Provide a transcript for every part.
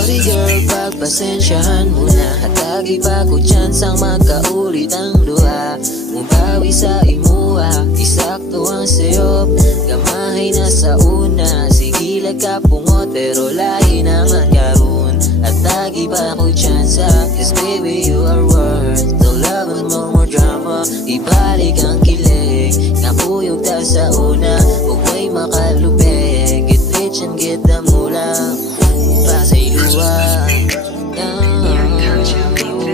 Sorry girl, pagpasensyahan mo na. Hatagi pa ko tsansang magkaulit ang duha. Mubawi sa imuha, isakto ang sayop. Gamahay na sa una, sige ka pungot pero lahi naman karon. Hatagi pa ko tsansa, cause baby you are worth the love and more drama. Ibalik ang kilig, nakuyog ta sa una. Huwag may makalubeg, get rich and get the mula. Pasay luwa,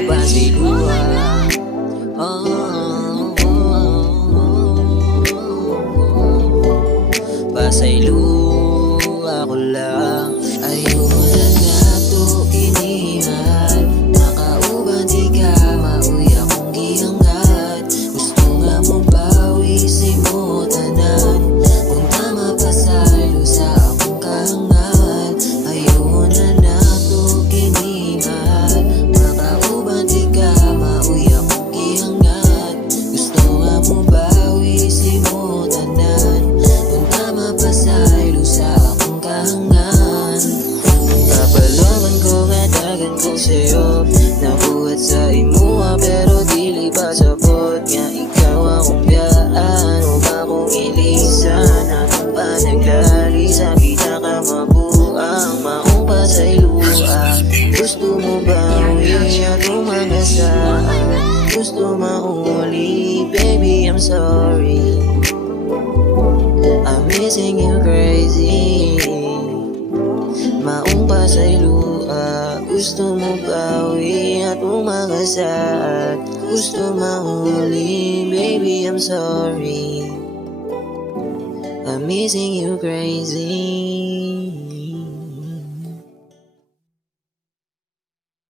pasay luwa. Pasay luwa ko lang. Ayun na to kinimahal. Makauban di ka mauya kong gihangat. Gusto nga mong pawisin mo tanan. Kung tama pa sa'yo sa akong kahangat. Ayun na to kinimahal. Makauban di ka mauya kong gihangat. Gusto nga mong pawisin mo tanan. Kung tama pa sa'yo sa akong kahangat. Kapaloman ko nga dagan ko sa'yo. Nabuhat sa imuha pero dili pa sabot. Nga ikaw akong biyaan o ba kong ilisan. Atong panaglali sa pinakamabuang maong pasay luha. Gusto mo ba uwi atong mga saan? Gusto mauli, baby I'm sorry. I'm missing you crazy. Maong pasay luha. Gusto mo bawi at umagasad. Gusto mahuli, baby I'm sorry. I'm missing you crazy.